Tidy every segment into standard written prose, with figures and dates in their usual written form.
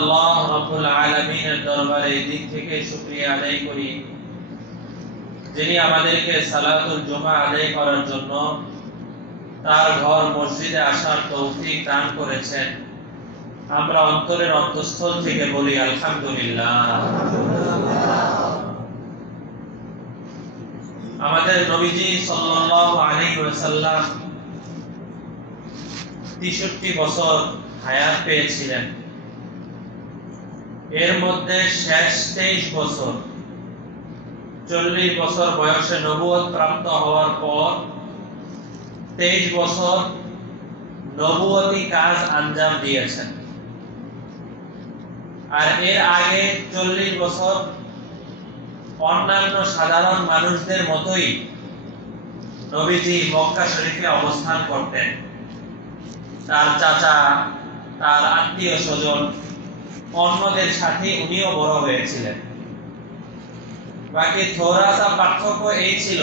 আল্লাহ রাব্বুল আলামিনের দরবারে দিক থেকে শুকরিয়া আদায় করি যিনি আমাদেরকে সালাতুল জুমা আদায় করার জন্য তার ঘর মসজিদে আসার তৌফিক দান করেছেন। আমরা অন্তরের অন্তঃস্থল থেকে বলি আলহামদুলিল্লাহ। আমাদের নবীজি সাল্লাল্লাহু আলাইহি ওয়াসাল্লাম 63 বছর হায়াত পেয়েছিলেন। এর মধ্যে শেষ 23 বছর 40 বছর বয়সে নবুয়ত প্রাপ্ত হওয়ার পর 23 বছর নবুয়তি কাজ আঞ্জাম দিয়েছেন। আর এর আগে 40 বছর অন্যান্য সাধারণ মানুষদের মতোই নবীজি মক্কা শরীফে অবস্থান করতেন। তার চাচা, তার আত্মীয় স্বজন, অন্যদের সাথে উনিও বড় হয়েছিলেন। বাকি থোড়া সা পার্থক্য এই ছিল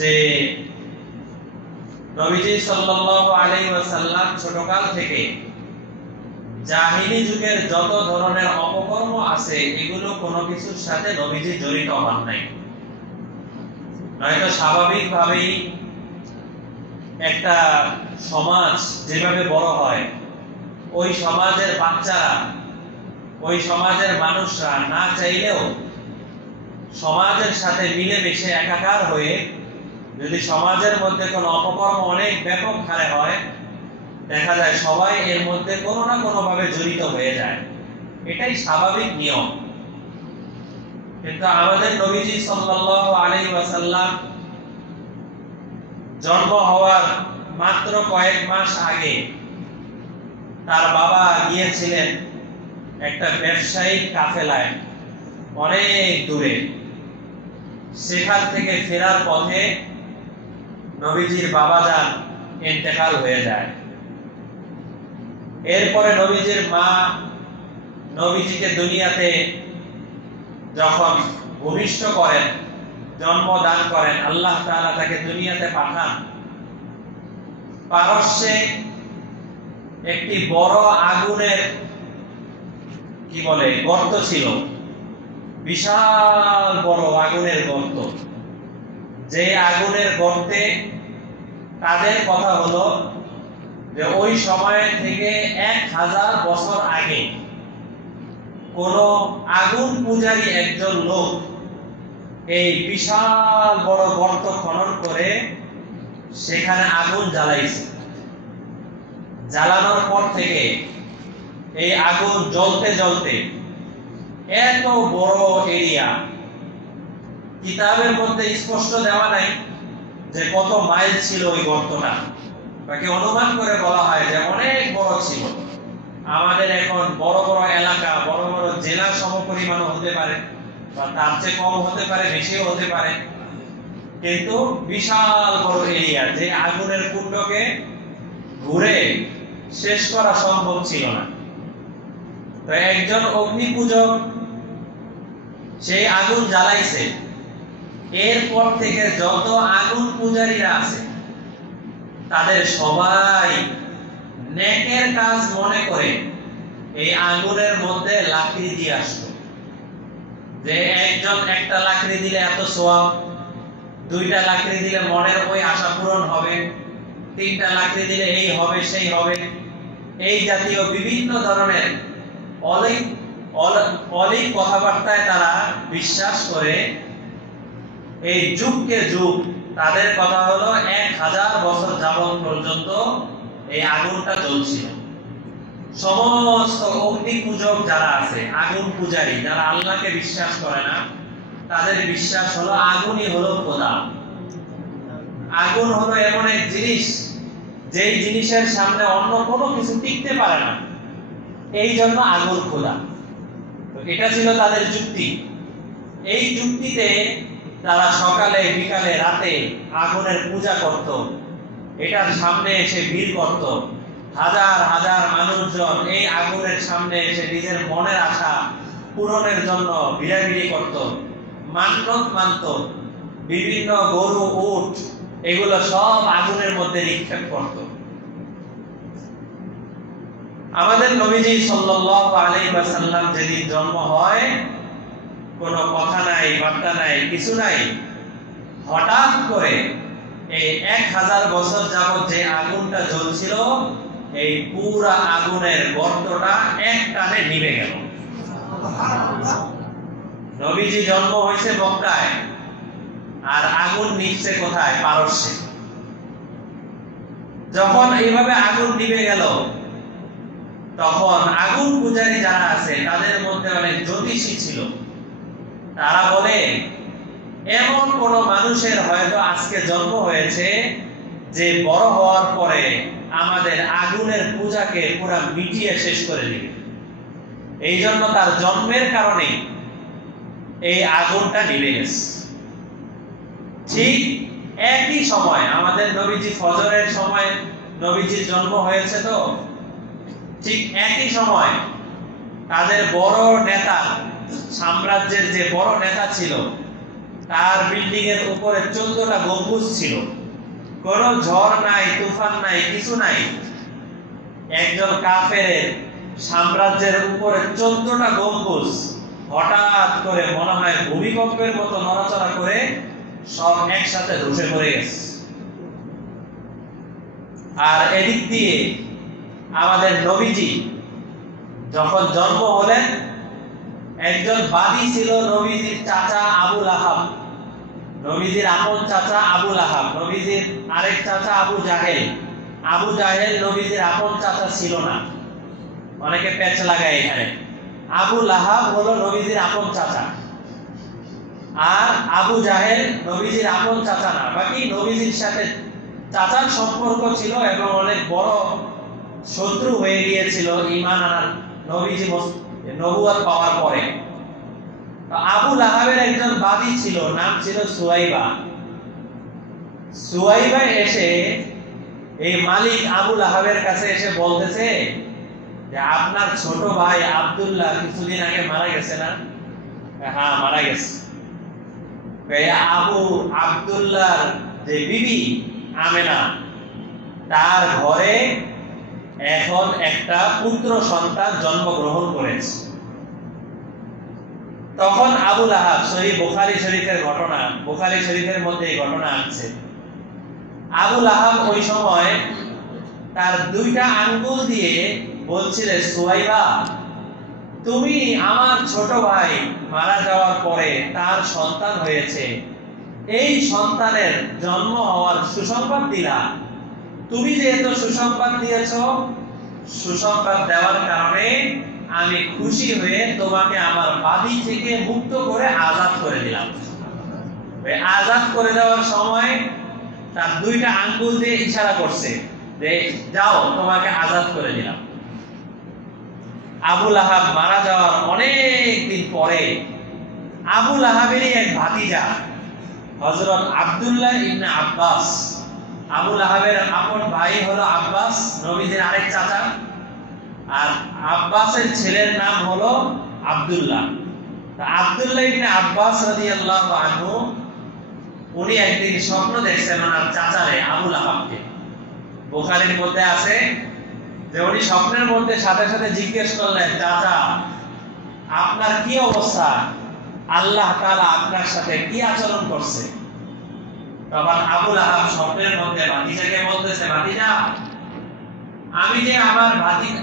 যে নবীজি সাল্লাল্লাহু আলাইহি ওয়াসাল্লাম ছোটকাল থেকে জাহিলি যুগের যত ধরনের অপকর্ম আছে এগুলো কোনো কিছুর সাথে নবীজি জড়িত হন নাই। নয়তো স্বাভাবিকভাবেই একটা সমাজ যেভাবে বড় হয়, ওই সমাজের বাচ্চারা, ওই সমাজের মানুষরা না চাইলেও সমাজের সাথে মিলেমিশে একাকার হয়ে যদি সমাজের মধ্যে কোনো অপকর্ম অনেক ব্যাপক হারে হয়, দেখা যায় সবাই এর মধ্যে কোনো না কোনো ভাবে জড়িত হয়ে যায়। এটাই স্বাভাবিক নিয়ম। কিন্তু আমাদের নবীজি সাল্লাল্লাহু আলাইহি ওয়াসাল্লাম জন্ম হওয়ার মাত্র কয়েক মাস আগে তার বাবা গিয়েছিলেন একটা ব্যবসায়িক কাফেলায় অনেক দূরে। সেখান থেকে ফেরার পথে নবীজির বাবাজান ইন্তেকাল হয়ে যায়। এরপরে নবীজির মা নবীজিকে দুনিয়াতে যখন ভূমিষ্ঠ করেন, জন্মদান করেন, আল্লাহ তাআলা তাকে দুনিয়াতে পাঠান। পারস্যে একটি বড় আগুনের গর্ত ছিল, বিশাল বড় আগুনের গর্ত। যে আগুনের গর্তে তাদের কথা হলো যে ওই সময় থেকে 1000 বছর আগে কোন আগুন পূজারী একজন লোক এই বিশাল বড় গর্ত খনন করে সেখানে আগুন জ্বালাইছে। জ্বালানোর পর থেকে এই আগুন জ্বলতে জ্বলতে এত বড় এরিয়া, কিতাবের মধ্যে স্পষ্ট দেওয়া নাই যে কত মাইল ছিল ওই গর্তটা, বাকি অনুমান করে বলা হয় যে অনেক বড় ছিল। আমাদের এখন বড় বড় এলাকা, বড় বড় জেলা সমপরিমাণ হতে পারে, বা তার চেয়ে কম হতে পারে, বেশিও হতে পারে, কিন্তু বিশাল বড় এরিয়া যে আগুনের কুণ্ডকে ঘুরে শেষ করা সম্ভব ছিল না। তো একজন অগ্নি পূজক সেই আগুন জ্বালাইছে। এরপর থেকে যত আগুন পূজারীরা আছে তাদের সবাই নেকের কাজ মনে করে এই আগুনের মধ্যে লাকড়ি দিয়ে আসতো। যে একজন একটা লাকড়ি দিলে এত সওয়াব, 2টা লাকড়ি দিলে মনের ওই আশা পূরণ হবে, 3টা লাকড়ি দিলে এই হবে সেই হবে, এই জাতীয় বিভিন্ন ধরনের অলিক কথাবার্তায় তারা বিশ্বাস করে এই যুগকে যুগ তাদের কথা হলো 1000 বছর যাবত পর্যন্ত এই আগুনটা জ্বলছিল। সমস্ত অগ্নি পূজক যারা আছে, আগুন পূজারী যারা আল্লাহকে বিশ্বাস করে না, তাদের বিশ্বাস হলো আগুনই হলো খোদা। আগুন হলো এমন এক জিনিস যেই জিনিসের সামনে অন্য কোনো কিছু টিকতে পারে না, এই জন্য আগুন খোদা। তো এটা ছিল তাদের যুক্তি। এই যুক্তিতে তারা সকালে বিকালে রাতে আগুনের পূজা করত, এটার সামনে এসে ভিড় করত। হাজার হাজার মানুষজন এই আগুনের সামনে এসে নিজের মনের আশা পূরণের জন্য ভিড়াভিড়ি করত, মানত মানত। বিভিন্ন গরু, উট এগুলো সব আগুনের মধ্যে নিক্ষেপ করত। আমাদের নবীজি সাল্লাল্লাহু আলাইহি ওয়াসাল্লাম যেদিন জন্ম হয়, কোনো কথা নাই, বার্তা নাই, কিছু নাই। হঠাৎ করে এই 1000 বছর যাবত যে আগুনটা জ্বলছিল, এই পুরা আগুনের গর্তটা এক টানে নিভে গেল। নবীজি জন্ম হয়েছে মক্কায়, আর আগুন নিভছে কোথায়? পারস্যে। যখন এইভাবে আগুন নিভে গেল, তখন আগুন পূজারী যারা আছে তাদের মধ্যে অনেক জ্যোতিষী ছিল। তারা বলে, এমন কোন মানুষের হয়তো আজকে জন্ম হয়েছে যে বড় হওয়ার পরে আমাদের আগুনের পূজাকে পুরো মিটিয়ে শেষ করে দিবে। এই জন্য তার জন্মের কারণে এই আগুনটা নিভে গেছে। ঠিক একই সময় আমাদের নবীজি ফজরের সময় নবীজির জন্ম হয়েছে, তো ঠিক একই সময় তাদের বড় নেতা, সাম্রাজ্যের যে বড় নেতা ছিল, তার বিল্ডিং এর উপরে 14টা গম্বুজ ছিল। কোন ঝড় নাই, তুফান নাই, কিছু নাই। একজন কাফেরের সাম্রাজ্যের উপরে 14টা গম্বুজ হঠাৎ করে মনে হয় ভূমিকম্পের মতো নড়াচড়া করে সব একসাথে ধসে পড়ে গেছে। আর এদিক দিয়ে আমাদের নবীজি যখন জন্ম হলেন, একজন বাদী ছিল নবীজির চাচা আবু লাহাব, নবীজির আপন চাচা আবু লাহাব। নবীজির আরেক চাচা আবু জাহেল। আবু জাহেল নবীজির আপন চাচা ছিল না, অনেকে পেঁচ লাগায় এখানে। আবু লাহাব হলো নবীজির আপন চাচা, আর আবু জাহেল নবীজির আপন চাচা না। বাকি নবীজির সাথে চাচার সম্পর্ক ছিল এবং অনেক বড় শত্রু হয়ে গিয়েছিল ঈমান আনার, নবীজি নবুয়ত পাওয়ার পরে। আবু লাহাবের একজন বাদী ছিল, নাম ছিল সুয়াইবা। সুয়াইবা এসে এই মালিক আবু লাহাবের কাছে এসে বলতেছে যে আপনার ছোট ভাই আব্দুল্লাহ কিছুদিন আগে মারা গেছে না? হ্যাঁ, মারা গেছে। আবু আব্দুল্লাহর যে বিবি আমেনা, তার ঘরে এখন একটা পুত্র সন্তান জন্মগ্রহণ করেছে। তখন আবু লাহাব, সহিহ বুখারী শরীফের ঘটনা, বুখারী শরীফের মধ্যে এই ঘটনা আছে। আবু লাহাব ওই সময় তার 2টা আঙ্গুল দিয়ে বলছিলে, সুয়াইবা, তুমি আমার ছোট ভাই মারা যাওয়ার পরে তার সন্তান হয়েছে, এই সন্তানের জন্ম হওয়ার সুসংবাদ দিলা। তুমি যেহেতু সুসংবাদ দিয়েছ, সুসংবাদ দেওয়ার কারণে আমি খুশি হয়ে তোমাকে আমার বাদী থেকে মুক্ত করে আজাদ করে দিলাম। আজাদ করে দেওয়ার সময় তার 2টা আঙ্গুল দিয়ে ইশারা করছে যে যাও, তোমাকে আজাদ করে দিলাম। আবু লাহাব মারা যাওয়ার অনেক দিন পরে আবু লাহাবেরই এক ভাতিজা হযরত আব্দুল্লাহ ইবনে আব্বাস, আবু লাহাবের আপন ভাই হলো আব্বাস, নবীজির আরেক চাচা, আর আব্বাসের ছেলের নাম হলো আব্দুল্লাহ। আব্দুল্লাহ ইবনে আব্বাস রাদিয়াল্লাহু আনহু, উনি একদিন স্বপ্ন দেখছেন ওনার চাচারে আবু লাহাবকে। বুখারীর মধ্যে আছে যে উনি স্বপ্নের মধ্যে সাথে সাথে জিজ্ঞেস করলেন, চাচা আপনার কি অবস্থা? আল্লাহ তাআলা আপনার সাথে কি আচরণ করছে? তখন আবু লাহাব স্বপ্নের মধ্যে ভাতিজাকে বলতেছে, ভাতিজা, আমি যে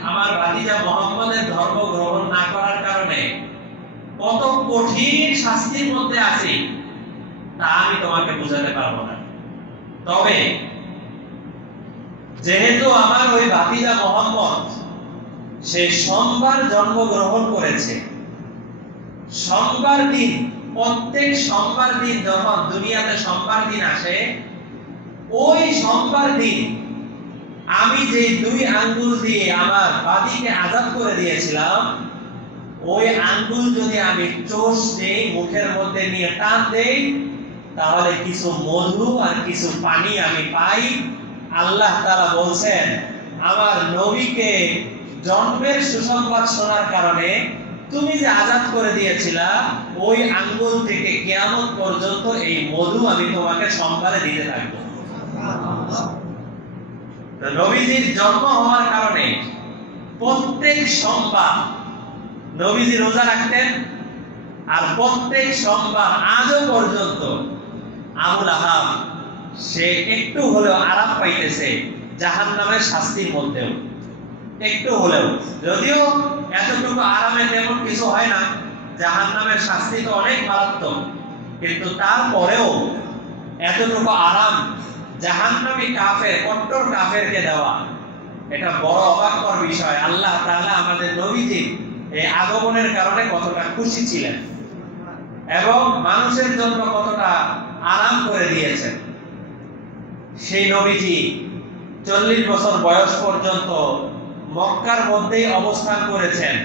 আমার ভাতিজা মুহাম্মদের ধর্ম গ্রহণ না করার কারণে কত কঠিন শাস্তির মধ্যে আছি, তা আমি তোমাকে বোঝাতে পারবো না। তবে যেহেতু আমার ওই ভাতিজা মুহাম্মদ সে সোমবার জন্মগ্রহণ করেছে, সোমবার দিন, প্রত্যেক সোমবার দিন যখন দুনিয়াতে সোমবার দিন আসে, ওই সোমবার দিন আমি যে 2 আঙ্গুল দিয়ে আমার বাদীকে আজাদ করে দিয়েছিলাম, ওই আঙ্গুল যদি আমি চোষ দেই, মুখের মধ্যে নিয়ে টান দেই, তাহলে কিছু মধু আর কিছু পানি আমি পাই। আল্লাহ তাআলা বলছেন, আমার নবীকে জন্মের সুসংবাদ শোনার কারণে তুমি যে আজাদ করে দিয়েছিলা, ওই আঙ্গুল থেকে কিয়ামত পর্যন্ত এই মধু আমি তোমাকে সোমবারে দিতে থাকবো। নবীজির জন্ম হওয়ার কারণে প্রত্যেক সোমবার নবীজি রোজা রাখতেন, আর প্রত্যেক সোমবার আজও পর্যন্ত আবুল আহাব সে একটু হলেও আরাম পাইতেছে জাহান্নামের শাস্তির মধ্যেও, একটু হলেও। যদিও এতটুকু আরামে তেমন কিছু হয় না, জাহান্নামের শাস্তি তো অনেক মারাত্মক, কিন্তু তারপরেও এতটুকু আরাম জাহান্নামী কাফের, কট্টর কাফেরকে দেওয়া, এটা বড় অবাককর বিষয়। আল্লাহ তাআলা আমাদের নবীজির এই আগমনের কারণে কতটা খুশি ছিলেন এবং মানুষের জন্য কতটা আরাম করে দিয়েছেন। সেই নবীজি 40 বছর বয়স পর্যন্ত মক্কার মধ্যেই অবস্থান করেছেন।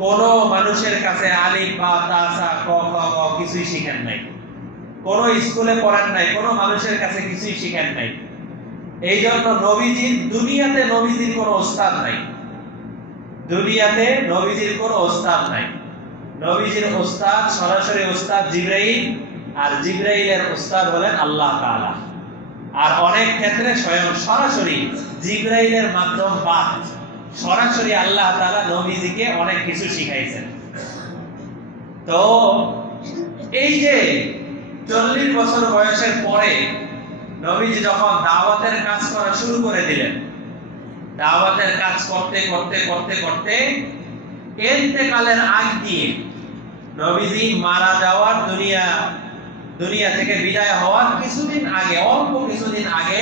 কোন মানুষের কাছে আলিফ বা তা সা ক খ গ কিছুই শিখেন নাই, কোন স্কুলে পড়েন নাই, কোন মানুষের কাছে কিছুই শিখেন নাই। এই জন্য নবীজির দুনিয়াতে নবীজির কোনো ওস্তাদ নাই, দুনিয়াতে নবীজির কোনো ওস্তাদ নাই। নবীজির ওস্তাদ, সরাসরি ওস্তাদ জিবরাইল, আর জিবরাইলের ওস্তাদ হলেন আল্লাহ তাআলা। আর অনেক ক্ষেত্রে স্বয়ং সরাসরি জিবরাইলের মাধ্যম বা সরাসরি আল্লাহ তাআলা নবীজিকে অনেক কিছু শিখাইছেন। তো এই যে 40 বছর বয়সের পরে নবীজি যখন দাওয়াতের কাজ করা শুরু করে দিলেন, দাওয়াতের কাজ করতে করতে করতে করতে ইন্তেকালের আগ দিয়ে নবীজি মারা যাওয়ার, দুনিয়া থেকে বিদায় হওয়ার কিছুদিন আগে, অল্প কিছুদিন আগে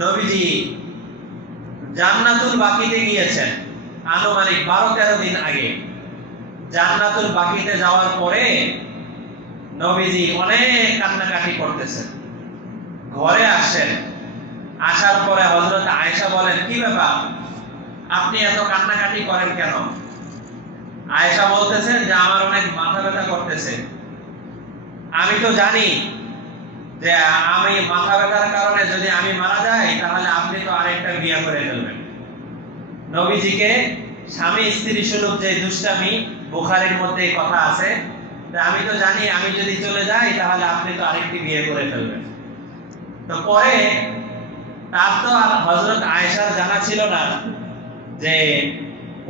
নবীজি জান্নাতুল বাকিতে গিয়েছেন। আনুমানিক 12-13 দিন আগে জান্নাতুল বাকিতে যাওয়ার পরে নবীজি অনেক কান্নাকাটি করতেছেন। ঘরে আসেন, আসার পরে হযরত আয়েশা বলেন, কি ব্যাপার, আপনি এত কান্নাকাটি করেন কেন? আয়েশা বলতেছেন যে আমার অনেক মাথা ব্যথা করতেছে। আমি তো জানি যে আমি মাথা ব্যথার কারণে যদি আমি মারা যাই তাহলে আপনি তো আরেকটা বিয়ে করে ফেলবেন। নবীজিকে স্বামী স্ত্রী সুলভ যে দুষ্টামি, বুখারীর মধ্যে এই কথা আছে, আমি তো জানি আমি যদি চলে যাই তাহলে আপনি তো আরেকটি বিয়ে করে ফেলবেন। তো পরে তার তো আর হযরত আয়েশার জানা ছিল না যে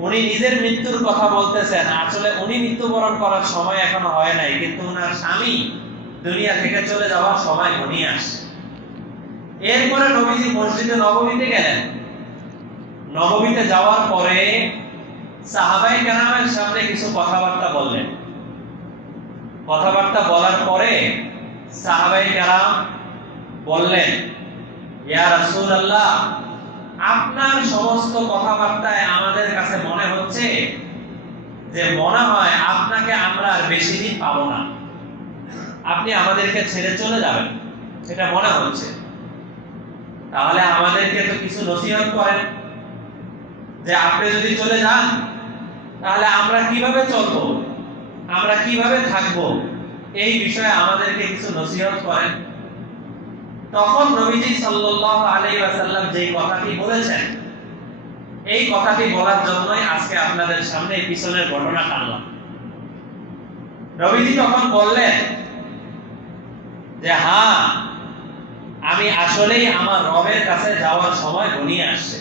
উনি নিজের মৃত্যুর কথা বলতেছেন, আসলে উনি মৃত্যুবরণ করার সময় এখনো হয় নাই, কিন্তু ওনার স্বামী দুনিয়া থেকে চলে যাওয়ার সময় ঘনিয়ে আসে। এরপরে নবীজি মসজিদে নববীতে গেলেন। নববীতে যাওয়ার পরে সাহাবায়ে কেরামের সামনে কিছু কথাবার্তা বললেন। কথাবার্তা বলার পরে সাহাবায়ে কেরাম বললেন, ইয়া রাসূলুল্লাহ, আপনার সমস্ত কথাবার্তায় আমাদের কাছে মনে হচ্ছে যে মনে হয় আপনাকে আমরা আর বেশি দিন পাবো না, আপনি আমাদেরকে ছেড়ে চলে যাবেন, এটা মনে হচ্ছে। তাহলে আমাদেরকে তো কিছু নসিহত করেন যে আপনি যদি চলে যান তাহলে আমরা কিভাবে চলবো, আমরা কিভাবে থাকবো, এই বিষয়ে আমাদেরকে কিছু নসিহত করেন। তখন নবীজি সাল্লাল্লাহু আলাইহি ওয়াসাল্লাম যে কথাটি বলেছেন, এই কথাটি বলার জন্যই আজকে আপনাদের সামনে এই পিছনের ঘটনা টানলাম। নবীজি তখন বললেন যে হ্যাঁ, আমি আসলেই আমার রবের কাছে যাওয়ার সময় ঘনিয়ে আসছে,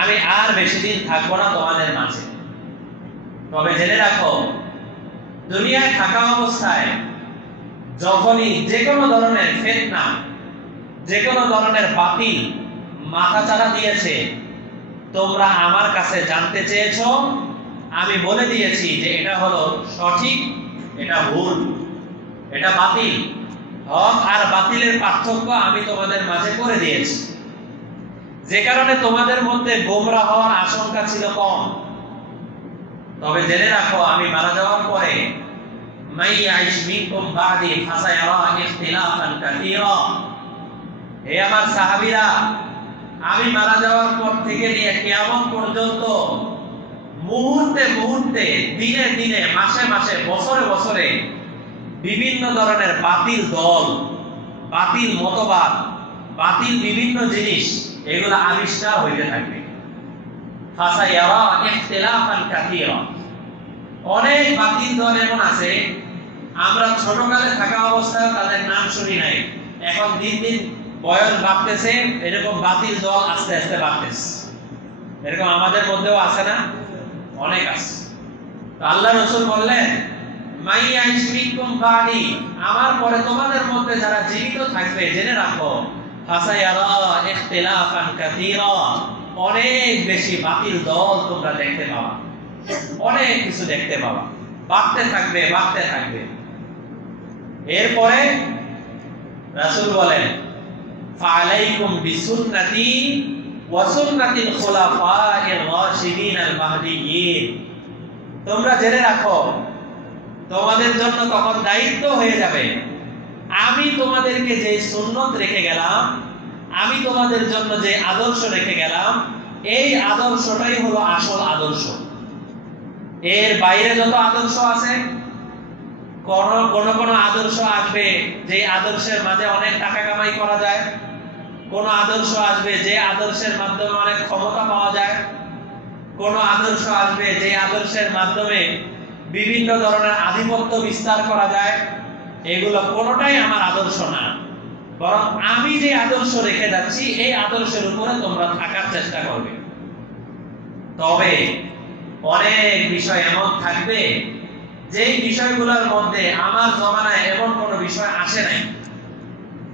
আমি আর বেশি দিন থাকবো না তোমাদের মাঝে। তবে জেনে রাখো, দুনিয়ায় থাকা অবস্থায় যখনই যে কোনো ধরনের ফিতনা, যে কোনো ধরনের বাতিল মাথাচাড়া দিয়েছে, তোমরা আমার কাছে জানতে চেয়েছো, আমি বলে দিয়েছি যে এটা হলো সঠিক, এটা ভুল, এটা বাতিল। হক আর বাতিলের পার্থক্য আমি তোমাদের মাঝে করে দিয়েছি, যে কারণে তোমাদের মধ্যে গোমরা হওয়ার আশঙ্কা ছিল কম। তবে জেনে রাখো, আমি মারা যাওয়ার পরে মাই ইয়াইশ মিনকুম বাদি ফাসায়ারা ইখতিলাফান কাসীরা, হে আমার সাহাবীরা, আমি মারা যাওয়ার পর থেকে নিয়ে কিয়ামত পর্যন্ত মুহূর্তে মুহূর্তে, দিনে দিনে, মাসে মাসে, বছরে বছরে বিভিন্ন ধরনের বাতিল দল, বাতিল মতবাদ, বাতিল বিভিন্ন জিনিস, এগুলো আবিষ্কার হইতে থাকবে। ফাসায়ারা ইখতিলাফান কাসীরা, অনেক বাতিল দল এমন আছে আমরা ছোটকালে থাকা অবস্থায় তাদের নাম শুনি নাই, এখন দিন দিন বয়স বাড়তেছে, এরকম বাতিল দল আস্তে আস্তে বাড়তেছে। এরকম আমাদের মধ্যেও আছে না? অনেক আছে। তো আল্লাহ রাসূল বললেন, মাই ইয়াইশ মিনকুম বাদি, আমার পরে তোমাদের মধ্যে যারা জীবিত থাকবে জেনে রাখো, ফাসায়ারা ইখতিলাফান কাসীরা, অনেক বেশি বাতিল দল তোমরা দেখতে পাবা, অনেক কিছু দেখতে পাবা, বাড়তে থাকবে বাড়তে থাকবে। এরপরে রাসূল বলেন, ফাআলাইকুম বিসুন্নতি ওয়া সুন্নাতিল খুলাফায়ে রাশিদিন আল মাহদিয়্যিন, তোমরা জেনে রাখো তোমাদের জন্য তখন দায়িত্ব হয়ে যাবে, আমি তোমাদেরকে যে সুন্নত রেখে গেলাম, আমি তোমাদের জন্য যে আদর্শ রেখে গেলাম, এই আদর্শটাই হলো আসল আদর্শ। এর বাইরে যত আদর্শ আছে, কোন আদর্শ আসবে যে আদর্শের মাঝে অনেক টাকা কামাই করা যায়, কোন আদর্শ আসবে যে আদর্শের মাধ্যমে অনেক ক্ষমতা পাওয়া যায়, কোন আদর্শ আসবে যে আদর্শের মাধ্যমে বিভিন্ন ধরনের আধিপত্য বিস্তার করা যায়, এগুলো কোনোটাই আমার আদর্শ না। বরং আমি যে আদর্শ রেখে যাচ্ছি এই আদর্শের উপরে তোমরা থাকার চেষ্টা করবে। তবে অনেক বিষয় এমন থাকবে যেই বিষয়গুলোর মধ্যে আমার জমানায় এমন কোনো বিষয় আসে নাই,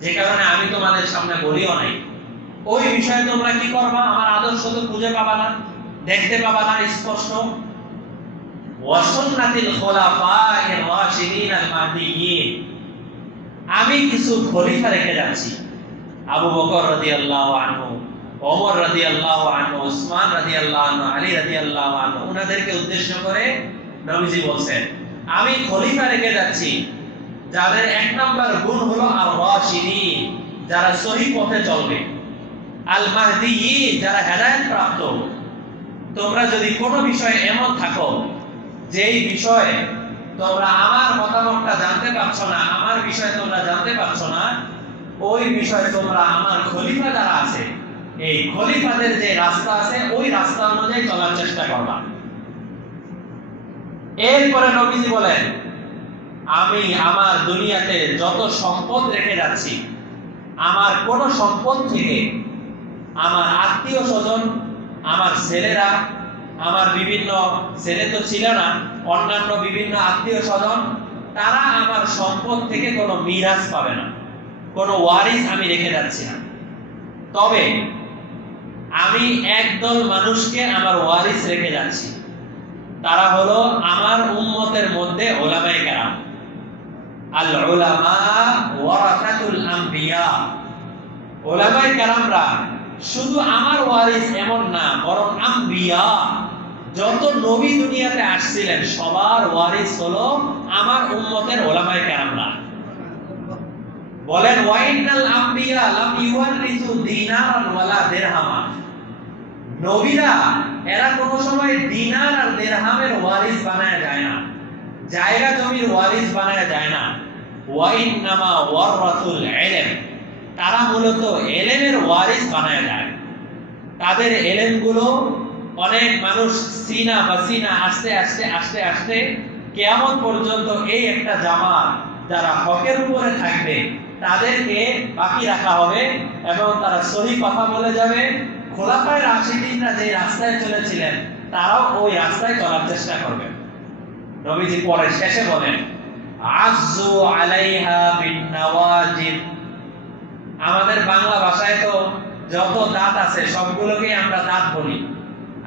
যে কারণে আমি তোমাদের সামনে বলিও নাই। ওই বিষয়ে তোমরা কি করবা? আমার আদর্শ তো খুঁজে পাবা না, দেখতে পাবা না স্পষ্ট। ওয়াসুন্নাতিল খুলাফায়ে রাশিদিন আল মাহদিয়্যিন, আমি কিছু খলিফা রেখে যাচ্ছি, আবু বকর রাদিয়াল্লাহু আনহু, ওমর রাদিয়াল্লাহু আনহু, উসমান রাদিয়াল্লাহু আনহু, আলী রাদিয়াল্লাহু আনহু, উনাদেরকে উদ্দেশ্য করে নবীজি বলেন, আমি খলিফা রেখে যাচ্ছি যাদের এক নাম্বার গুণ হলো আর রাশিদিন, যারা সহি পথে চলবে, আল মাহদিয়্যিন, যারা হেদায়েত প্রাপ্ত। তোমরা যদি কোনো বিষয়ে এমন থাকো যেই বিষয়ে তোমরা আমার মতামতটা জানতে পারছো না, আমার বিষয়ে তোমরা জানতে পারছো না, ওই বিষয়ে তোমরা আমার খলিফা যারা আছে, এই খলিফাদের যে রাস্তা আছে ওই রাস্তা অনুযায়ী চলার চেষ্টা করবা। এরপরে নবীজি বলেন, আমি আমার দুনিয়াতে যত সম্পদ রেখে যাচ্ছি, আমার কোন সম্পদ থেকে আমার আত্মীয় স্বজন, আমার ছেলেরা, আমার বিভিন্ন ছেলে তো ছিল না, অন্যান্য বিভিন্ন আত্মীয় স্বজন, তারা আমার সম্পদ থেকে কোনো মিরাস পাবে না, কোনো ওয়ারিস আমি রেখে যাচ্ছি না। তবে আমি একদল মানুষকে আমার ওয়ারিস রেখে যাচ্ছি, তারা হলো আমার উম্মতের মধ্যে উলামায়ে কেরাম। আল উলামা ওয়ারাসাতুল আম্বিয়া, উলামায়ে কেরামরা শুধু আমার ওয়ারিস এমন না, বরং আম্বিয়া, যত নবী দুনিয়াতে আসছিলেন সবার ওয়ারিস হলো আমার উম্মতের উলামায়ে কেরামরা। বলেন, ওয়াইনাল আম্বিয়া লাম ইউয়ারিসু দিনারান ওয়ালা দিরহামা, নবীরা এরা কোনো সময় দিনার আর দিরহামের ওয়ারিস বানায় যায় না, জায়গা জমির ওয়ারিস বানায় যায় না। ওয়াইন্নামা ওয়ারাতুল ইলম, তারা মূলত এলেমের ওয়ারিস বানায় যায়। তাদের এলেমগুলো অনেক মানুষ সিনা বাসিনা আস্তে আস্তে আস্তে আস্তে কিয়ামত পর্যন্ত এই একটা জামাত যারা হকের উপরে থাকবে তাদেরকে বাকি রাখা হবে এবং তারা সহি কথা বলে যাবে। খোলাফায়ে রাশিদিনরা যে রাস্তায় চলেছিলেন তারাও ওই রাস্তায় চলার চেষ্টা করবে। নবীজি পরে শেষে বলেন, আযু আলাইহা বিন নওয়াজিদ, আমাদের বাংলা ভাষায় তো যত দাঁত আছে সবগুলোকে আমরা দাঁত বলি,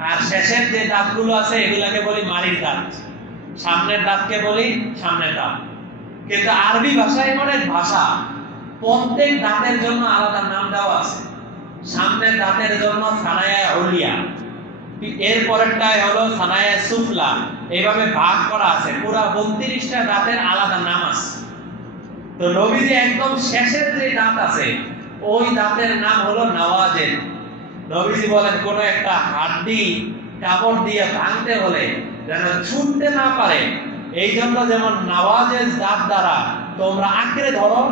আর শেষের যে দাঁতগুলো আছে এগুলাকে বলি মাড়ির দাঁত, সামনের দাঁতকে বলি সামনের দাঁত। কিন্তু আরবি ভাষায় এমন এক ভাষা, প্রত্যেক দাঁতের জন্য আলাদা নাম দেওয়া আছে। সামনের দাঁতের জন্য সানায়া উলিয়া, এর পরেরটাই হলো সানায়া সুফলা, এইভাবে ভাগ করা আছে। পুরা 32টা দাঁতের আলাদা নাম আছে। তো নবীজি একদম শেষের যে দাঁত আছে ওই দাঁতের নাম হলো নওয়াজেদ। নবীজি বলেন, কোন একটা হাড্ডি কাপড় দিয়ে ভাঙতে হলে যেন ছুটতে না পারে, এই জন্য যেমন নওয়াজেদ দাঁত দ্বারা তোমরা আঁকড়ে ধরো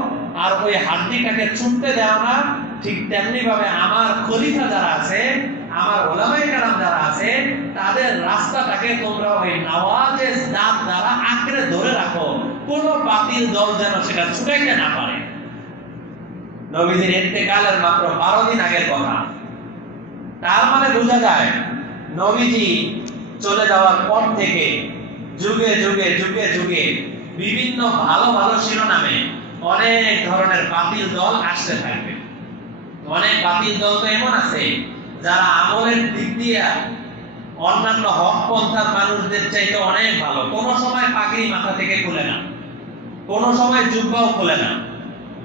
আর ওই হাড্ডিটাকে ছুটতে দাও না, ঠিক তেমনি ভাবে আমার খলিফা যারা আছে, আমার উলামায়ে কেরাম যারা আছে, তাদের রাস্তাটাকে তোমরা ওই নওয়াজেদ দাঁত দ্বারা আঁকড়ে ধরে রাখো, কোন বাতিল দল যেন সেটা ছুটাইতে না পারে। নবীজির ইন্তেকালের মাত্র 12 দিন আগের কথা। তার মানে বোঝা যায় নবীজি চলে যাওয়ার পর থেকে যুগে যুগে যুগে যুগে বিভিন্ন ভালো ভালো শিরোনামে অনেক ধরনের বাতিল দল আসতে থাকবে। অনেক বাতিল দল তো এমন আছে যারা আমলের দিক দিয়ে অন্যান্য হক পন্থার মানুষদের চাইতে অনেক ভালো। কোনো সময় পাগড়ি মাথা থেকে খুলে না, কোনো সময় জুব্বাও খুলে না।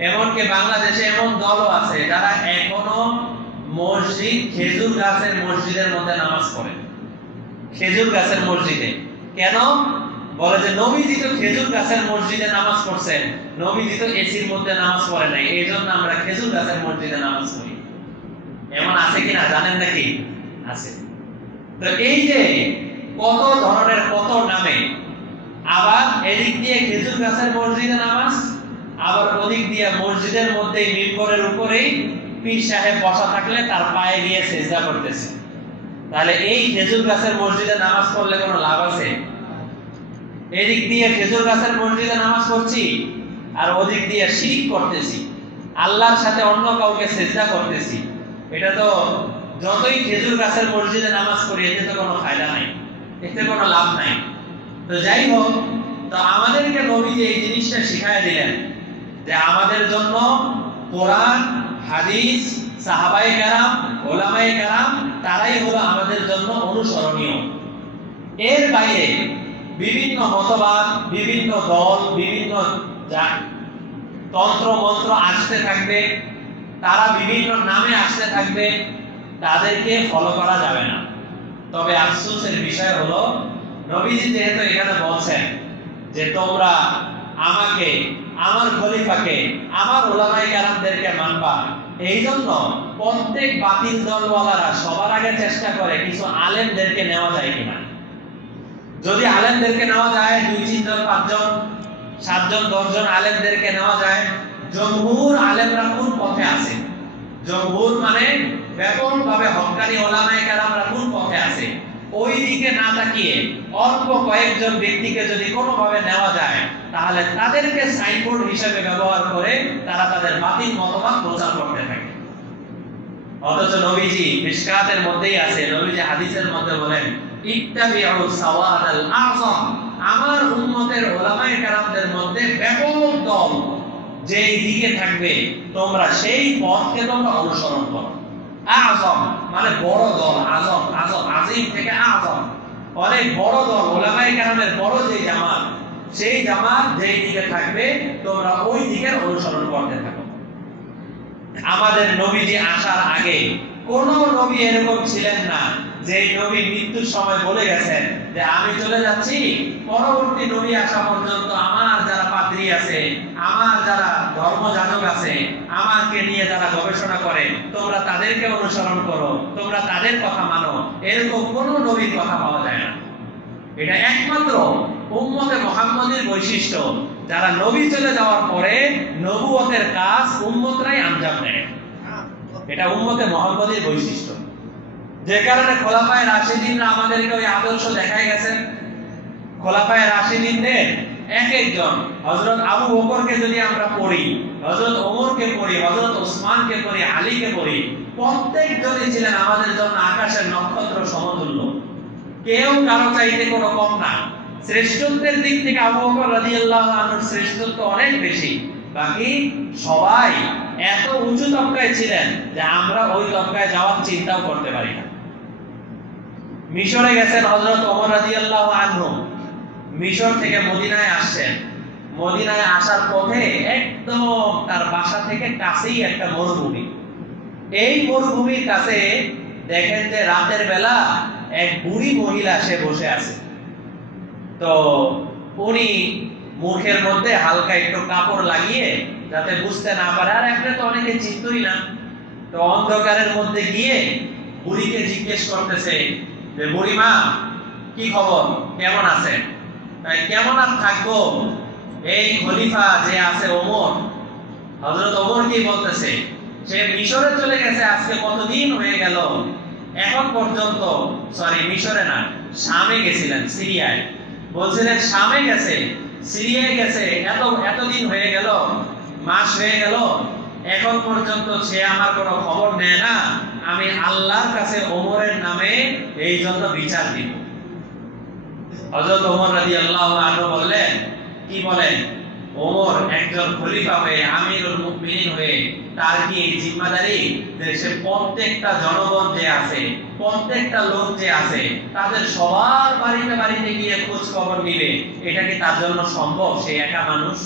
এমনকি বাংলাদেশে এমন দলও আছে যারা এখনো মসজিদ, খেজুর গাছের মসজিদের মধ্যে নামাজ পড়ে। খেজুর গাছের মসজিদে কেন? বলে যে নবীজি তো খেজুর গাছের মসজিদে নামাজ পড়ছেন, নবীজি তো এসির মধ্যে নামাজ পড়ে নাই, এই জন্য আমরা খেজুর গাছের মসজিদে নামাজ পড়ি। এমন আছে কিনা জানেন নাকি? আছে। তো এই যে কত ধরনের কত নামে, আবার এদিক দিয়ে খেজুর গাছের মসজিদে নামাজ, আবার ওদিক দিয়ে মসজিদের মধ্যে মিম্বরের উপরেই পীর সাহেব বসা থাকলে তার পায়ে গিয়ে সিজদা করতেছে। তাহলে এই খেজুর গাছের মসজিদে নামাজ পড়লে কোনো লাভ আছে? এদিক দিয়ে খেজুর গাছের মসজিদে নামাজ পড়ছি আর ওদিক দিয়ে শিরক করতেছি, আল্লাহর সাথে অন্য কাউকে সিজদা করতেছি। এটা তো যতই খেজুর গাছের মসজিদে নামাজ পড়ি এতে তো কোনো ফায়দা নাই, এতে কোনো লাভ নাই। তো যাই হোক, তো আমাদেরকে নবীজি এই জিনিসটা শিখায় দিলেন যে আমাদের জন্য কোরআন, হাদিস, সাহাবায়ে কেরাম, ওলামায়ে কেরাম তারাই হলো আমাদের জন্য অনুসরণীয়। এর বাইরে বিভিন্ন মতবাদ, বিভিন্ন দল, বিভিন্ন তন্ত্র মন্ত্র আসতে থাকবে, তারা বিভিন্ন নামে আসতে থাকবে, তাদেরকে ফলো করা যাবে না। তবে আফসোসের বিষয় হলো নবীজি যেহেতু এখানে বলছেন যে তোমরা আমাকে, আমার খলিফাকে, আমার ওলামায়ে কেরামদেরকে মানবা, এই জন্য প্রত্যেক বাতিল দলওয়ালারা সবার আগে চেষ্টা করে কিছু আলেমদেরকে নেওয়া যায় কিনা। যদি আলেমদেরকে নেওয়া যায় 2-3 জন, 5 জন, 7 জন, 10 জন আলেমদেরকে নেওয়া যায়, জমহুর আলেমরা কোন পথে আছে, জমহুর মানে ব্যাপকভাবে হক্কানি ওলামায়ে কেরামরা কোন পথে আছে, ওই দিকে না তাকিয়ে অল্প কয়েকজন ব্যক্তিকে যদি কোনোভাবে নেওয়া যায় তাহলে তাদেরকে সাইনবোর্ড হিসেবে ব্যবহার করে তারা তাদের বাতিল মতবাদ প্রচার করতে থাকে। অথচ নবীজি মিশকাতের মধ্যেই আছে, নবীজি হাদিসের মধ্যে বলেন ইত্তাবিউ সাওয়াদাল আযম, আমার উম্মতের ওলামায়ে কেরামদের মধ্যে ব্যাপক দল যেই দিকে থাকবে তোমরা সেই পথকে তোমরা অনুসরণ করো। আযম মানে বড় দল, আযম, আযম আজিম থেকে আযম, অনেক বড় দল, ওলামায়ে কেরামের বড় যে জামাত, সেই জামাত যেই দিকে থাকবে তোমরা ওই দিকের অনুসরণ করতে থাকো। আমাদের নবীজি আসার আগে কোন নবী এরকম ছিলেন না যে নবী মৃত্যুর সময় বলে গেছেন যে আমি চলে যাচ্ছি, পরবর্তী নবী আসা পর্যন্ত আমার যারা পাদ্রী আছে, আমার যারা ধর্মযাজক আছে, আমাকে নিয়ে যারা গবেষণা করে তোমরা তাদেরকে অনুসরণ করো, তোমরা তাদের কথা মানো, এরকম কোন নবীর কথা পাওয়া যায় না। এটা একমাত্র উম্মতে মুহাম্মদের বৈশিষ্ট্য, যারা নবী চলে যাওয়ার পরে নবুয়তের কাজ উম্মতরাই আঞ্জাম নেয়। এটা উম্মতে মুহাম্মদের বৈশিষ্ট্য, যে কারণে খোলাফায়ে রাশিদিনরা আমাদেরকে ওই আদর্শ দেখায় গেছেন। খোলাফায়ে রাশিদিনদের এক একজন, হযরত আবু বকরকে যদি আমরা পড়ি, হযরত ওমরকে পড়ি, হযরত ওসমানকে পড়ি, আলীকে পড়ি, প্রত্যেকজনই ছিলেন আমাদের জন্য আকাশের নক্ষত্র সমতুল্য। কেউ কারো চাইতে কোনো কম না। শ্রেষ্ঠত্বের দিক থেকে আবু বকর রাদিয়াল্লাহু আনহুর শ্রেষ্ঠত্ব অনেক বেশি, বাকি সবাই এত উঁচু তবকায় ছিলেন যে আমরা ওই তবকায় যাওয়ার চিন্তাও করতে পারি না। মিশরে গেছেন হযরত ওমর রাদিয়াল্লাহু আনহু, মিশর থেকে মদিনায় আসছেন। মদিনায় আসার পথে একদম তার বাসা থেকে কাছেই একটা মরুভূমি। এই মরুভূমির কাছে দেখেন যে রাতের বেলা এক বুড়ি মহিলা সে বসে আছে। তো উনি মুখের মধ্যে হালকা একটু কাপড় লাগিয়ে যাতে বুঝতে না পারে, আর একটা তো অনেকে চিনতই না, তো অন্ধকারের মধ্যে গিয়ে বুড়িকে জিজ্ঞেস করতেছে যে বুড়িমা কি খবর, কেমন আছেন? কেমন আর থাকবো, এই খলিফা যে আছে ওমর, হযরত ওমর কি বলতেছে, সে মিশরে চলে গেছে আজকে কতদিন হয়ে গেল, এখন পর্যন্ত, সরি মিশরে না, শামে গেছিলেন, সিরিয়ায়, বলছিলেন শামে গেছে, সিরিয়ায় গেছে, এতদিন হয়ে গেল, মাস হয়ে গেল, এখন পর্যন্ত সে আমার কোনো খবর নেয় না। আমি আল্লাহর কাছে ওমরের নামে এই জন্য বিচার দিব। হযরত ওমর রাদিয়াল্লাহু আনহু বললেন, কি বলেন, ওমর একজন খলিফা হয়ে, আমিরুল মুমিনিন হয়ে, তার কি এই জিম্মাদারি যে সে প্রত্যেকটা জনগণ যে আছে, প্রত্যেকটা লোক যে আছে, তাদের সবার বাড়িতে বাড়িতে গিয়ে খোঁজ খবর নিবে? এটা কি তার জন্য সম্ভব? সে একা মানুষ,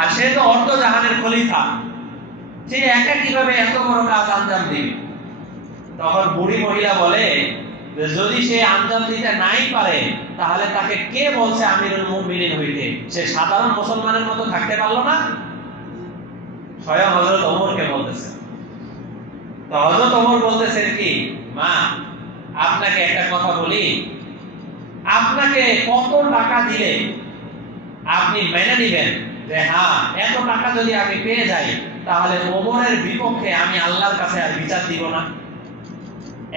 আর সে তো অর্ধজাহানের খলিফা, সে একা কিভাবে এত বড় কাজ আঞ্জাম দিবে? তখন বুড়ি মহিলা বলে, যদি সে আঞ্জাম দিতে নাই পারে, তাহলে তাকে কে বলছে আমিরুল মুমিনিন হইতে? সে সাধারণ মুসলমানের মতো থাকতে পারলো না? স্বয়ং হযরত ওমরকে বলতেছে। তো হযরত ওমর বলতেছেন কি, মা আপনাকে একটা কথা বলি, আপনাকে কত টাকা দিলে আপনি মেনে নেবেন যে হ্যাঁ, এত টাকা যদি আমি পেয়ে যাই, তাহলে ওমরের বিপক্ষে আমি আল্লাহর কাছে আর বিচার দিব না?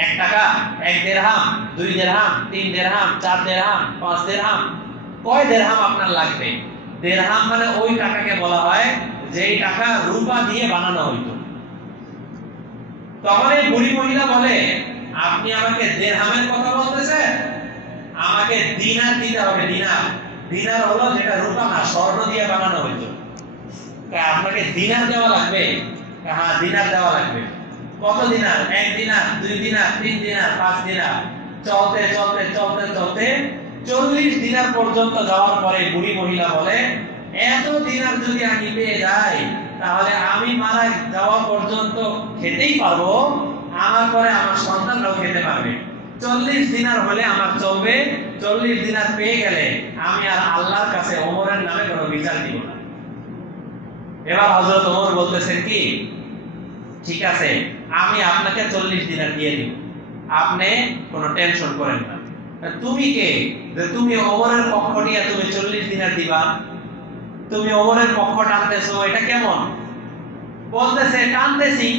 1 টাকা, 1 দিরহাম, 2 দিরহাম, 3 দিরহাম, 4 দিরহাম, 5 দিরহাম, কয় দিরহাম আপনার লাগবে? দিরহাম মানে ওই টাকাকে বলা হয় যেই টাকা রূপা দিয়ে বানানো হইতো। তখন এই বুড়ি মহিলা বলে, আপনি আমাকে দিরহামের কথা বলতেছেন? আমাকে দিনার দিতে হবে। দিনার, দিনার হলো যেটা রূপা না, স্বর্ণ দিয়ে বানানো হইতো। আপনাকে দিনার দেওয়া লাগবে? হ্যাঁ, দিনার দেওয়া লাগবে। কত দিনার? 1 দিনার, 2 দিনার, 3 দিনার, 5 দিনার। চলতে চলতে চলতে চলতে 40 দিনার পর্যন্ত যাওয়ার পরে বুড়ি মহিলা বলে, এত দিনার যদি আমি পেয়ে যাই, তাহলে আমি মারা যাওয়া পর্যন্ত খেতেই পারবো, আমার পরে আমার সন্তানরাও খেতে পারবে। 40 দিনার হলে আমার চলবে। 40 দিনার পেয়ে গেলে আমি আর আল্লাহর কাছে ওমরের নামে কোনো বিচার দিব না। এবার হযরত ওমর বলতেছেন কি, ঠিক আছে, আমি আপনাকে 40 দিনার দিয়ে দিব, আপনি কোনো টেনশন করেন না। তুমি কে যে তুমি ওমরের পক্ষ নিয়ে তুমি 40 দিনার দিবা? তুমি ওমরের পক্ষ টানতেছো, এটা কেমন? বলতেছে, টানতেছি,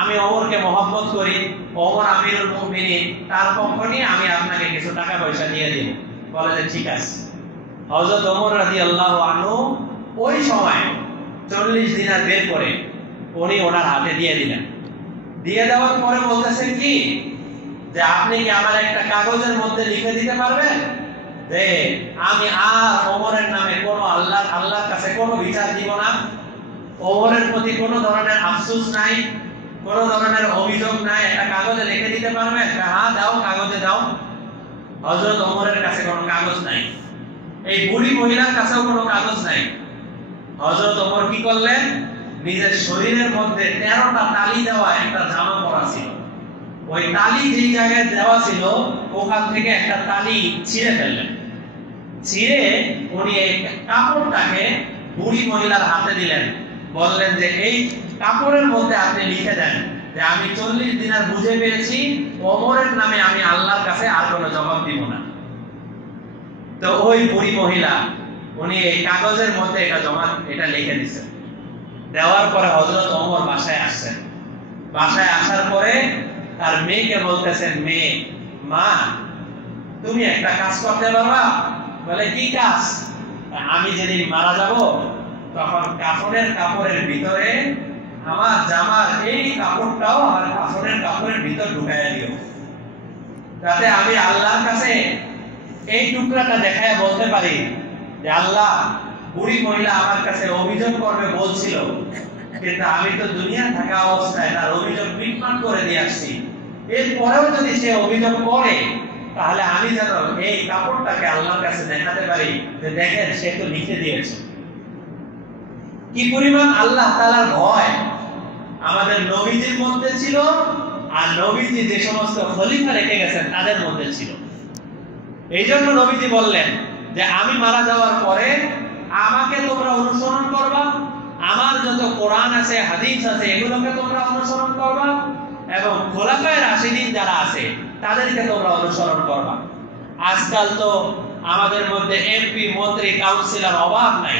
আমি ওমরকে মহব্বত করি, ওমর আমিরুল মুমিনিন, তার পক্ষ নিয়ে আমি আপনাকে কিছু টাকা পয়সা দিয়ে দিব। বলে যে ঠিক আছে। হযরত ওমর রাদিয়াল্লাহু আনহু ওই সময় 40 দিনার বের করে উনি ওনার হাতে দিয়ে দিলেন। দিয়ে দেওয়ার পরে বলতেছেন কি, যে আপনি কি আমার একটা কাগজের মধ্যে লিখে দিতে পারবেন যে আমি আর ওমরের নামে কোনো আল্লাহর কাছে কোনো বিচার দিব না, ওমরের প্রতি কোনো ধরনের আফসোস নাই, কোনো ধরনের অভিযোগ নাই, একটা কাগজে লিখে দিতে পারবেন? হ্যাঁ দাও, কাগজে দাও। হযরত ওমরের কাছে কোনো কাগজ নাই, এই বুড়ি মহিলার কাছেও কোনো কাগজ নাই। হযরত ওমর কি করলেন, নিজের শরীরের মধ্যে 13টা তালি দেওয়া একটা জামা পরা ছিল, ওই তালি যেই জায়গায় দেওয়া ছিল ওখান থেকে একটা তালি ছিঁড়ে ফেললেন। ছিঁড়ে উনি এই কাপড়টাকে বুড়ি মহিলার হাতে দিলেন, বললেন যে এই কাপড়ের মধ্যে আপনি লিখে দেন যে আমি 40 দিনার বুঝে পেয়েছি, ওমরের নামে আমি আল্লাহর কাছে আর কোনো জবাব দিব না। তো ওই বুড়ি মহিলা উনি এই কাগজের মধ্যে এটা লিখে দিয়েছেন। দেওয়ার পরে হযরত ওমর বাসায় আসছেন। বাসায় আসার পরে তার মেয়েকে বলতেছেন, মেয়ে, মা তুমি একটা কাজ করতে পারবা? বলে কি কাজ? আমি যেদিন মারা যাব তখন কাফনের কাপড়ের ভিতরে আমার জামার এই কাপড়টাও আমার কাফনের কাপড়ের ভিতর ঢুকাইয়া দিও, যাতে আমি আল্লাহর কাছে এই টুকরাটা দেখায় বলতে পারি যে আল্লাহ, বুড়ি মহিলা আমার কাছে অভিযোগ করবে বলছিল, কিন্তু আমি তো দুনিয়া থাকা অবস্থায় তার অভিযোগ মিটমাট করে দিয়ে আসছি, এরপরেও যদি সে অভিযোগ করে তাহলে আমি যেন এই কাপড়টাকে আল্লাহর কাছে দেখাতে পারি যে দেখেন সে তো লিখে দিয়েছে। কি পরিমাণ আল্লাহ তাআলার ভয় আমাদের নবীজির মধ্যে ছিল, আর নবীজি যে সমস্ত খলিফা রেখে গেছেন তাদের মধ্যে ছিল। এই জন্য নবীজি বললেন যে আমি মারা যাওয়ার পরে আমাকে তোমরা অনুসরণ করবা, আমার যত কোরআন আছে, হাদিস আছে, এগুলোকে তোমরা অনুসরণ করবা, এবং খোলাফায়ে রাশিদিন যারা আছে তাদেরকে তোমরা অনুসরণ করবা। আজকাল তো আমাদের মধ্যে এমপি, মন্ত্রী, কাউন্সিলর অভাব নাই,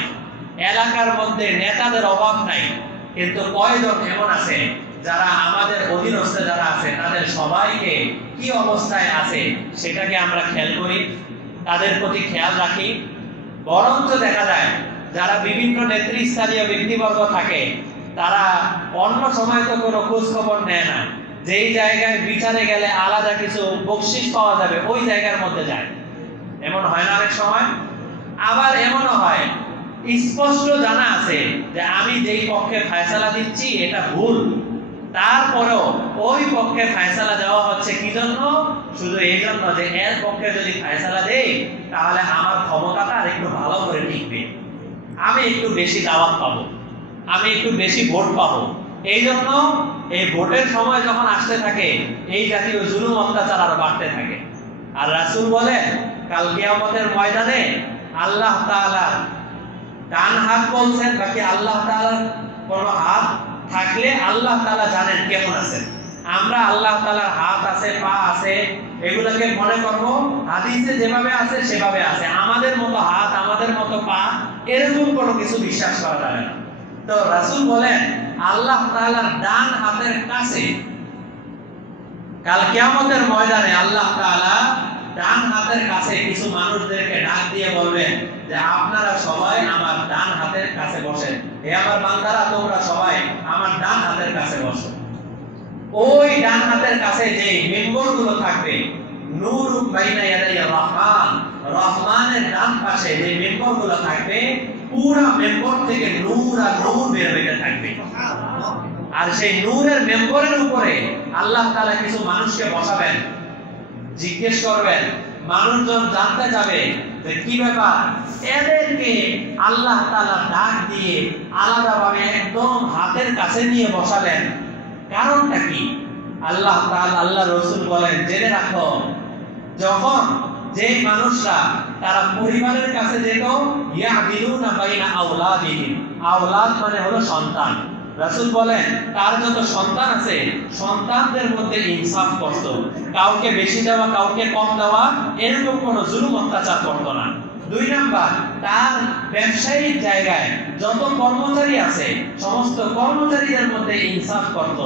এলাকার মধ্যে নেতাদের অভাব নাই, কিন্তু কয়জন এমন আছে যারা আমাদের অধীনস্থ যারা আছে তাদের সবাইকে কি অবস্থায় আছে সেটাকে আমরা খেয়াল করি, তাদের প্রতি খেয়াল রাখি। বরঞ্চ দেখা যায় যারা বিভিন্ন নেতৃস্থানীয় ব্যক্তিবর্গ থাকে তারা অন্য সময় তো কোনো খোঁজ খবর নেয় না, যেই জায়গায় বিচারে গেলে আলাদা কিছু বকশিশ পাওয়া যাবে ওই জায়গার মধ্যে যায়। এমন হয় না অনেক সময়? আবার এমনও হয় স্পষ্ট জানা আছে যে আমি যেই পক্ষে ফয়সালা দিচ্ছি এটা ভুল, তারপরেও ওই পক্ষে ফয়সালা দেওয়া হচ্ছে কি জন্য? শুধু এই জন্য যে এর পক্ষে যদি ফয়সালা দেই তাহলে আমার ক্ষমতাটা আর একটু ভালো করে টিকবে, আমি একটু বেশি দাওয়াত পাবো, আমি একটু বেশি ভোট পাবো। এই জন্য এই ভোটের সময় যখন আসতে থাকে এই জাতীয় জুলুম অত্যাচার আরো বাড়তে থাকে। আর রাসূল বলেন কাল কিয়ামতের ময়দানে আল্লাহ তাআলা ডান হাত বলছেন, বাকি আল্লাহ তাআলার কোন হাত থাকলে আল্লাহ তাআলা জানেন কেমন আছেন। আমরা আল্লাহ তাআলার হাত আছে, পা আছে, এগুলোকে মনে করব হাদিসে যেভাবে আছে সেভাবে আছে। আমাদের মতো হাত, আমাদের মতো পা, এরকম কোনো কিছু বিশ্বাস করা যাবে না। তো রাসূল বলেন আল্লাহ তাআলার ডান হাতের কাছে কাল কিয়ামতের ময়দানে আল্লাহ তাআলা ডান হাতের কাছে কিছু মানুষদেরকে ডাক দিয়ে বলবেন যে আপনারা সবাই আমার ডান হাতের কাছে বসেন, হে আমার বান্দারা তোমরা সবাই আমার ডান হাতের কাছে বসো। ওই ডান হাতের কাছে যে মেম্বরগুলো থাকবে নূরুম বাইনা ইয়াদাই রহমান, রহমানের ডান পাশে যে মেম্বরগুলো থাকবে পুরো মেম্বর থেকে নূর আর নূর বের হইতে থাকবে। আর সেই নূরের মেম্বরের উপরে আল্লাহ তাআলা কিছু মানুষকে বসাবেন, জিজ্ঞেস করবেন, মানুষজন জানতে যাবে যে কি ব্যাপার। এদেরকে আল্লাহ তাআলা ডাক দিয়ে আলাদাভাবে একদম হাতের কাছে নিয়ে বসালেন, কারণটা কি? আল্লাহ তাআলা, আল্লাহ রাসূল বলেন জেনে রাখো, যখন যে মানুষরা তারা পরিবারের কাছে যেত ইয়াদিলুনা বাইনা আওলাদিহিম, আওলাদ মানে হলো সন্তান। রাসূল বলেন তার যত সন্তান আছে সন্তানদের মধ্যে ইনসাফ করত, কাউকে বেশি দেওয়া কাউকে কম দেওয়া এরকম কোনো জুলুম অত্যাচার করত না। 2 নাম্বার, তার ব্যবসায়িক জায়গায় যত কর্মচারী আছে সমস্ত কর্মচারীদের মধ্যে ইনসাফ করত।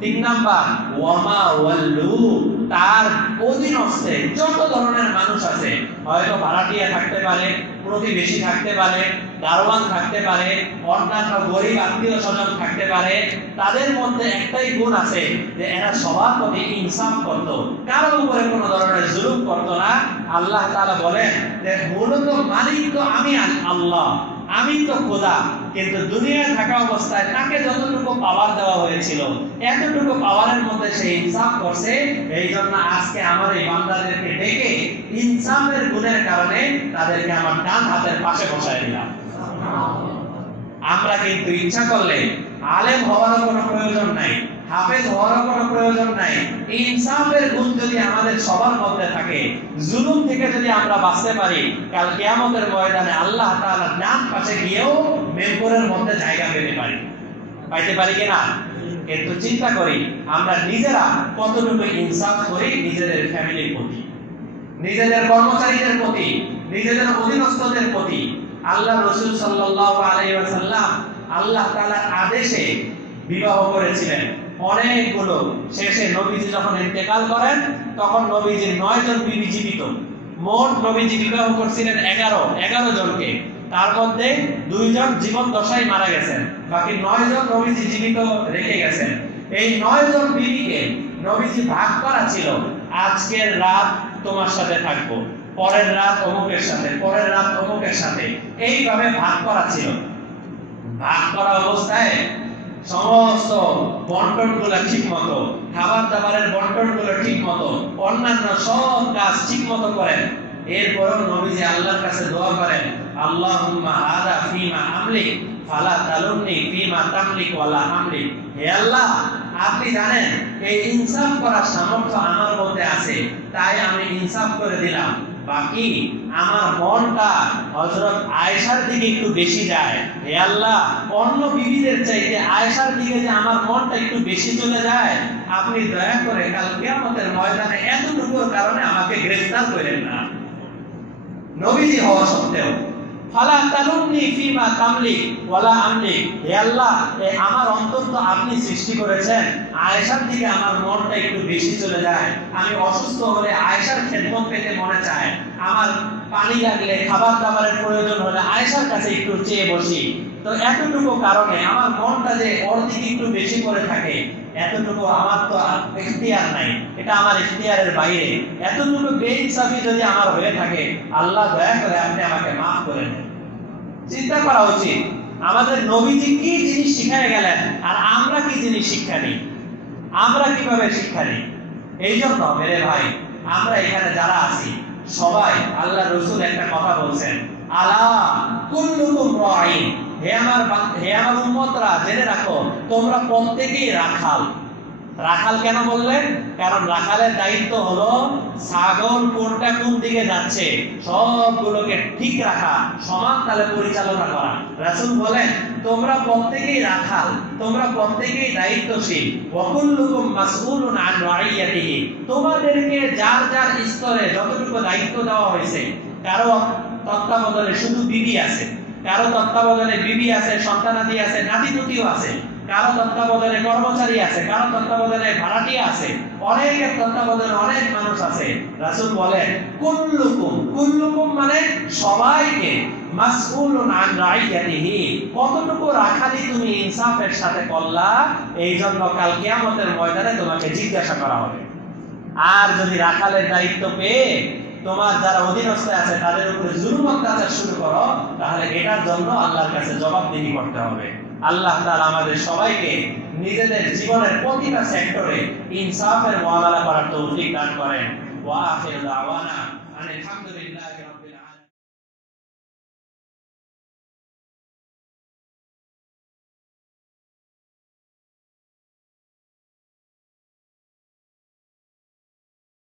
3 নাম্বার, ওয়ামা ওয়াল্লু, তার অধীনস্থে যত ধরনের মানুষ আছে, হয়তো ভাড়াটিয়া থাকতে পারে, প্রতিবেশী থাকতে পারে, দারোয়ান থাকতে পারে, অন্যান্য গরিব আত্মীয় স্বজন থাকতে পারে, তাদের মধ্যে একটাই গুণ আছে যে এরা সবার প্রতি ইনসাফ করত, কারোর উপরে কোনো ধরনের জুলুম করত না। আল্লাহ তাআলা বলেন যে মূলত মালিক তো আমি আল্লাহ, আমি তো খোদা, কিন্তু দুনিয়ায় থাকা অবস্থায় তাকে যতটুকু পাওয়ার দেওয়া হয়েছিল এতটুকু পাওয়ারের মধ্যে সে ইনসাফ করছে। এই জন্য আজকে আমার এই বান্দাদেরকে ডেকে ইনসাফের গুণের কারণে তাদেরকে আমার ডান হাতের পাশে বসায় দিলাম। আমরা কিন্তু ইচ্ছা করলে আলেম হওয়ার কোনো প্রয়োজন নাই, হাফেজ হওয়ার কোনো প্রয়োজন নাই। ইনসাফের গুণ যদি আমাদের সবার মধ্যে থাকে, জুলুম থেকে যদি আমরা বাঁচতে পারি, কাল কিয়ামতের ময়দানে আল্লাহ তাআলার ডান পাশে গিয়েও মেম্বরের মধ্যে জায়গা পাইতে পারি কিনা? কিন্তু চিন্তা করি আমরা নিজেরা কতটুকু ইনসাফ করি নিজেদের ফ্যামিলির প্রতি, নিজেদের কর্মচারীদের প্রতি, নিজেদের অধীনস্থদের প্রতি। আল্লাহ রাসূল সাল্লাল্লাহু আলাইহি ওয়াসাল্লাম আল্লাহ তাআলার আদেশে বিবাহ করেছিলেন অনেকগুলো। শেষে নবীজি যখন ইন্তেকাল করেন তখন নবীজির 9 জন বিবি জীবিত। মোট নবীজি বিবাহ করেছিলেন 11 জনকে, তার মধ্যে 2 জন জীবন দশায় মারা গেছেন, বাকি 9 জন নবীজি জীবিত রেখে গেছেন। এই 9 জন বিবিকে নবীজি ভাগ করা ছিল, আজকের রাত তোমার সাথে থাকবো, পরের রাত অমুকের সাথে, পরের রাত অমুকের সাথে, এইভাবে ভাগ করা ছিল। ভাগ করা অবস্থায় সমস্ত বন্টনগুলো ঠিক মতো, খাবার দাবারের বন্টনগুলো ঠিক মতো, অন্যান্য সব কাজ ঠিক মতো করেন। এরপরও নবীজি আল্লাহর কাছে দোয়া করেন, আল্লাহুম্মা হাদা ফীমা আমলিক ফালা তালুননি ফীমা তামলিক ওয়ালা আমলিক। হে আল্লাহ, আপনি জানেন এই ইনসাফ করার সামর্থ্য আমার মধ্যে আছে, তাই আমি ইনসাফ করে দিলাম। বাকি আমার মনটা হযরত আয়েশার দিকে একটু বেশি যায়। হে আল্লাহ, অন্য বিবিদের চাইতে আয়েশার দিকে যে আমার মনটা একটু বেশি চলে যায়, আপনি দয়া করে কাল কিয়ামতের ময়দানে এতটুকুর কারণে আমাকে গ্রেফতার করেন না। নবীজি হওয়া সত্ত্বেও ফালা তালুননি ফীমা তামলিক ওয়ালা আমলিক। হে আল্লাহ, আমার অন্তর তো আপনি সৃষ্টি করেছেন, আয়েশার দিকে আমার মনটা একটু বেশি চলে যায়। আমি অসুস্থ হলে আয়েশার খেদমত পেতে মনে চায়, আমার পানি লাগলে খাবার দাবারের প্রয়োজন হলে আয়েশার কাছে একটু চেয়ে বসি। তো এতটুকু কারণে আমার মনটা যে ওর দিকে একটু বেশি করে থাকে, এতটুকু আমার তো ইখতিয়ার নাই, এটা আমার ইখতিয়ারের বাইরে। এতটুকু বেইনসাফি যদি আমার হয়ে থাকে, আল্লাহ দয়া করে আপনি আমাকে মাফ করে দেন। চিন্তা করা উচিত আমাদের নবীজি কি জিনিস শিখায় গেলেন আর আমরা কি জিনিস শিক্ষা নিই, আমরা কিভাবে শিক্ষা নিই। এই জন্য মেরে ভাই, আমরা এখানে যারা আছি সবাই, আল্লাহ রাসূল একটা কথা বলছেন, আলা কুল্লুকুম রাঈন, হে আমার উম্মতরা জেনে রাখো তোমরা প্রত্যেকেই রাখাল। রাখাল কেন বললেন? কারণ রাখালের দায়িত্ব হলো ছাগল কোনটা কোন দিকে যাচ্ছে সবগুলোকে ঠিক রাখা, সমান তালে পরিচালনা করা। রাসূল বলেন তোমরা প্রত্যেকেই রাখাল, তোমরা প্রত্যেকেই দায়িত্বশীল। ওয়া কুল্লুকুম মাসউলুন আন রাইয়াতিহি, তোমাদেরকে যার যার স্তরে যতটুকু দায়িত্ব দেওয়া হয়েছে, কারো তত্ত্বাবধানে শুধু বিবি আছে, কারো তত্ত্বাবধানে বিবি আছে, সন্তানাদি আছে, নাতি-পুতিও আছে, কারো তত্ত্বাবধানে কর্মচারী আছে, কারো তত্ত্বাবধানে ভাড়াটিয়া আছে, অনেকের তত্ত্বাবধানে অনেক মানুষ আছে। রাসূল বলেন কুল্লুকুম, কুল্লুকুম মানে সবাইকে, মাসউলুন আন রাইয়াতিহি, কতটুকু রাখালি তুমি ইনসাফের সাথে করলা, এই জন্য কাল কিয়ামতের ময়দানে তোমাকে জিজ্ঞাসা করা হবে। আর যদি রাখালের দায়িত্ব পেয়ে তোমার যারা অধীনস্থ আছে তাদের উপরে জুলুম অত্যাচার শুরু করো, তাহলে এটার জন্য আল্লাহর কাছে জবাবদিহি করতে হবে। আল্লাহ তাআলা আমাদের সবাইকে নিজেদের জীবনের প্রতিটা সেক্টরে ইনসাফের মুআমালা করার তৌফিক দান করেন। ওয়া আখিরু দাওয়ানা আলহামদুলিল্লাহ।